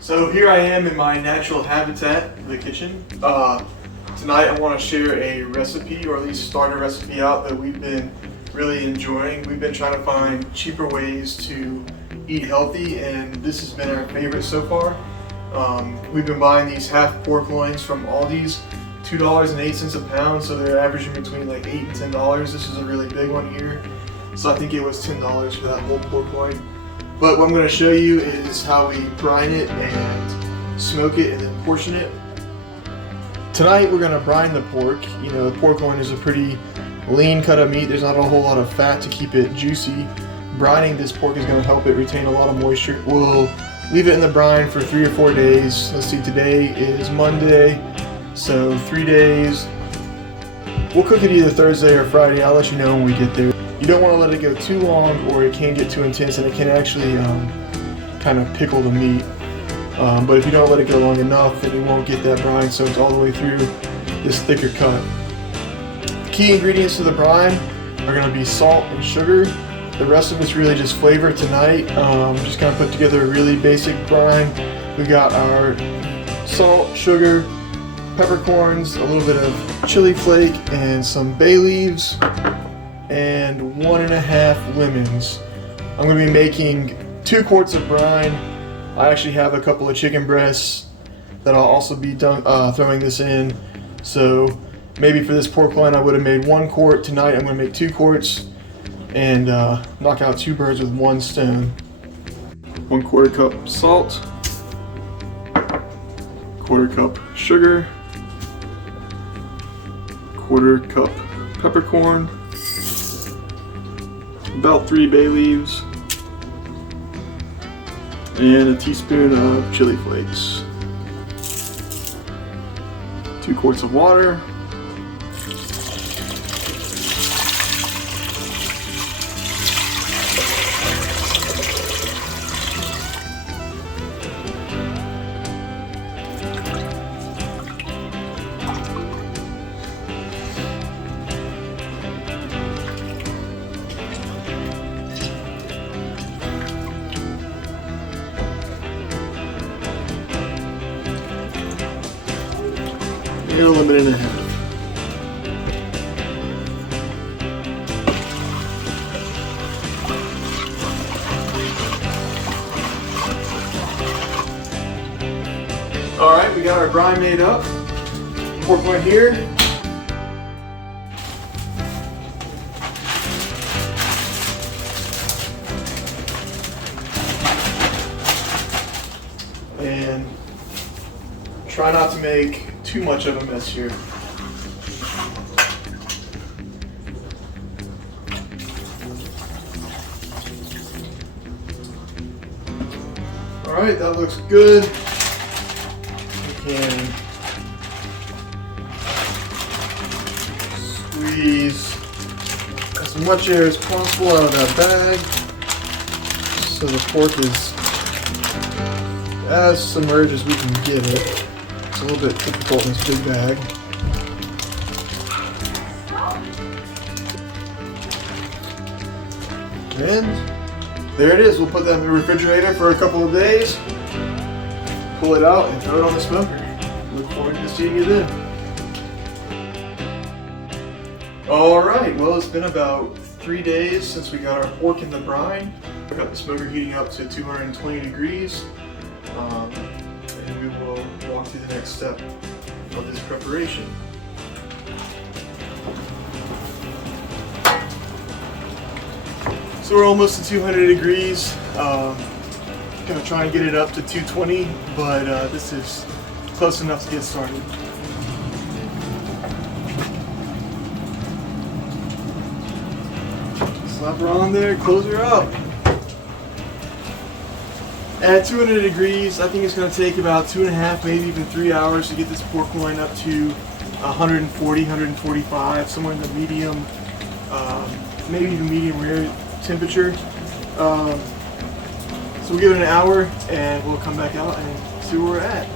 So here I am in my natural habitat, the kitchen. Tonight I want to share a recipe, or at least start a recipe out that we've been really enjoying. We've been trying to find cheaper ways to eat healthy, and this has been our favorite so far. We've been buying these half pork loins from Aldi's, $2.08 a pound, so they're averaging between like $8 and $10. This is a really big one here, so I think it was $10 for that whole pork loin. But what I'm going to show you is how we brine it and smoke it and then portion it. Tonight we're going to brine the pork. You know, the pork loin is a pretty lean cut of meat. There's not a whole lot of fat to keep it juicy. Brining this pork is going to help it retain a lot of moisture. We'll leave it in the brine for 3 or 4 days. Let's see, today is Monday, so 3 days. We'll cook it either Thursday or Friday. I'll let you know when we get there. You don't want to let it go too long, or it can get too intense and it can actually kind of pickle the meat. But if you don't let it go long enough, then you won't get that brine soaked all the way through this thicker cut. The key ingredients to the brine are going to be salt and sugar. The rest of it's really just flavor tonight. Just going to put together a really basic brine. We got our salt, sugar, peppercorns, a little bit of chili flake, and some bay leaves, and 1.5 lemons. I'm going to be making 2 quarts of brine. I actually have a couple of chicken breasts that I'll also be throwing this in. So maybe for this pork loin I would have made 1 quart. Tonight I'm going to make 2 quarts and knock out 2 birds with 1 stone. 1/4 cup salt, 1/4 cup sugar, 1/4 cup peppercorn, about 3 bay leaves, and a teaspoon of chili flakes. 2 quarts of water. And a lemon and a half. Alright, we got our brine made up. Pork loin here. And try not to make too much of a mess here. Alright, that looks good. We can squeeze as much air as possible out of that bag so the pork is as submerged as we can get it. It's a little bit difficult in this big bag. And there it is. We'll put that in the refrigerator for a couple of days, pull it out, and throw it on the smoker. Look forward to seeing you then. Alright, well, it's been about 3 days since we got our pork in the brine. I got the smoker heating up to 220 degrees. And we will walk through the next step of this preparation. So we're almost to 200 degrees. Gonna try and get it up to 220, but this is close enough to get started. Slap her on there, close her up. At 200 degrees, I think it's going to take about 2.5, maybe even 3 hours to get this pork loin up to 140, 145, somewhere in the medium, maybe even medium rare temperature. So we'll give it an hour and we'll come back out and see where we're at.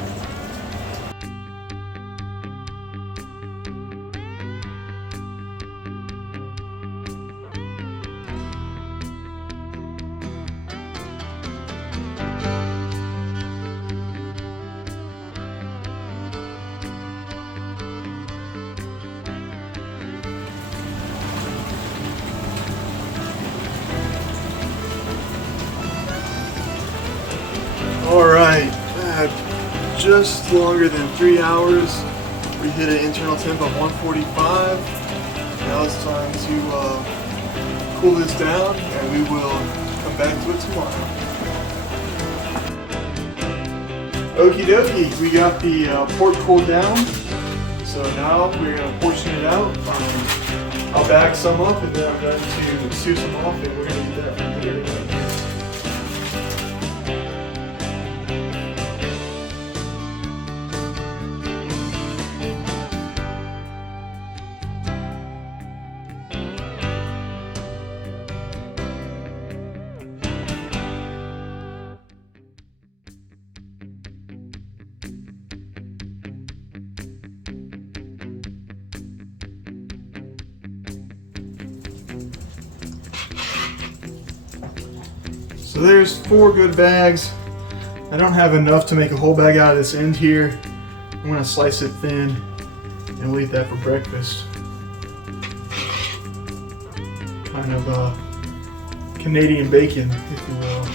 just longer than 3 hours. We hit an internal temp of 145. Now it's time to cool this down, and we will come back to it tomorrow. Okie dokie, we got the pork cooled down. So now we're going to portion it out. I'll bag some up, and then I'm going to sear some off, and we're going to do that from there. So there's 4 good bags. I don't have enough to make a whole bag out of this end here. I'm gonna slice it thin and we'll eat that for breakfast. Kind of Canadian bacon, if you will.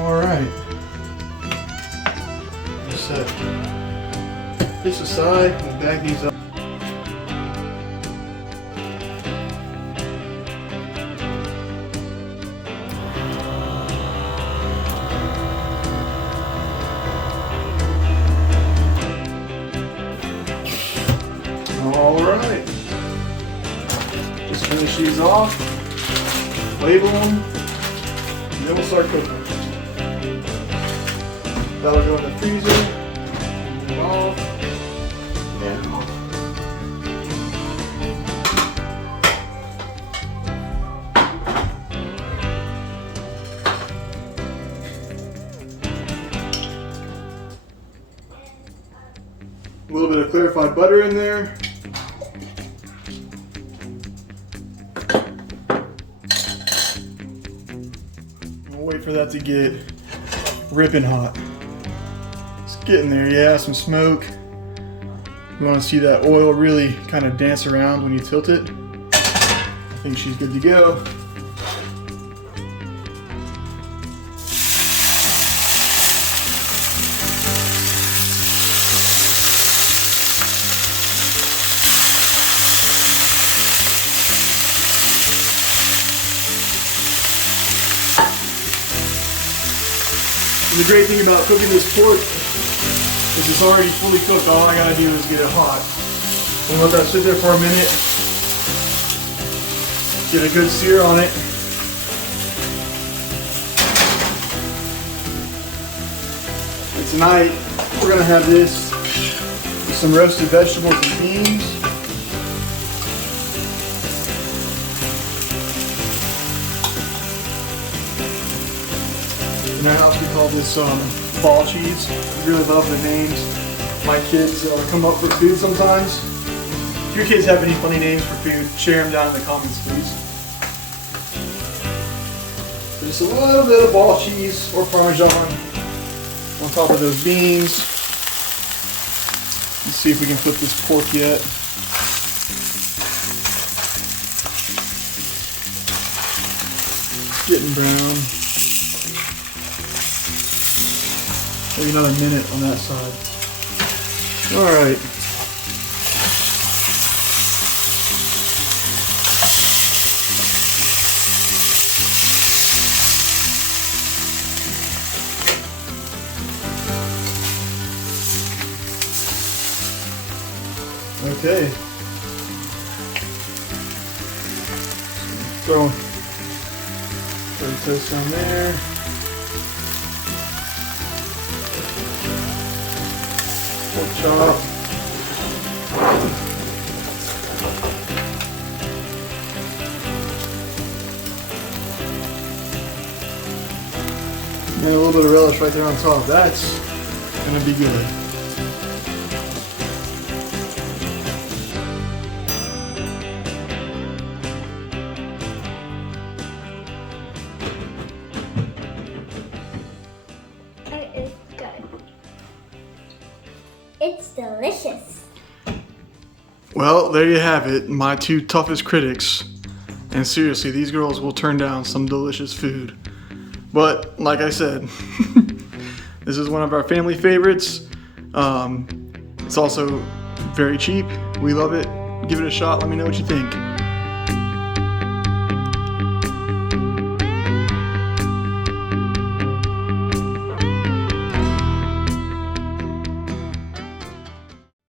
All right. Set this aside and bag these up. All right. Just finish these off, label them, and then we'll start cooking. That'll go in the freezer. Off and off. A little bit of clarified butter in there. We'll wait for that to get ripping hot. Getting there, yeah, some smoke. You want to see that oil really kind of dance around when you tilt it. I think she's good to go. And the great thing about cooking this pork is it's already fully cooked. All I gotta do is get it hot. We'll let that sit there for a minute. Get a good sear on it. And tonight, we're gonna have this with some roasted vegetables and beans. In our house, we call this ball cheese. I really love the names. My kids come up for food sometimes. If your kids have any funny names for food, share them down in the comments, please. So just a little bit of ball cheese or Parmesan on top of those beans. Let's see if we can flip this pork yet. Getting brown. Maybe another minute on that side. All right. Okay. Throw the toast down there. Pork chop. And a little bit of relish right there on top. That's gonna be good. It is good. It's delicious. Well, there you have it, my two toughest critics. And seriously, these girls will turn down some delicious food. But like I said, this is one of our family favorites. It's also very cheap. We love it. Give it a shot. Let me know what you think.